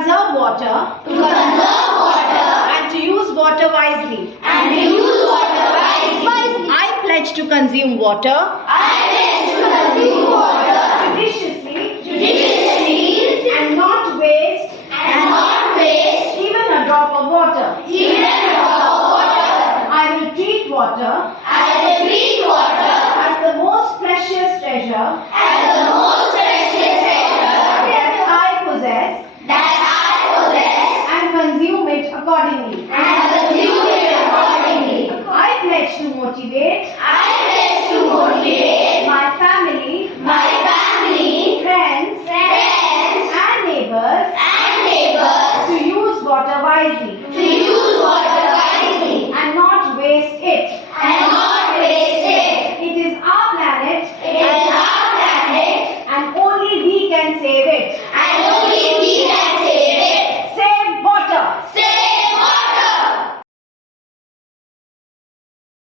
conserve water. To conserve water. And to use water wisely. And to use water wisely. I pledge to consume water. I pledge to consume water. Judiciously. Judiciously. And not waste. And not waste. Even a drop of water. Even a drop of water. I will treat water. I will treat water. As the most precious treasure. As the most precious treasure. That I possess. That I possess. And consume it accordingly. And consume it accordingly. I pledge to motivate. I pledge to motivate. My family. My family. Friends. Friends. And neighbors. And neighbors. To use water wisely. To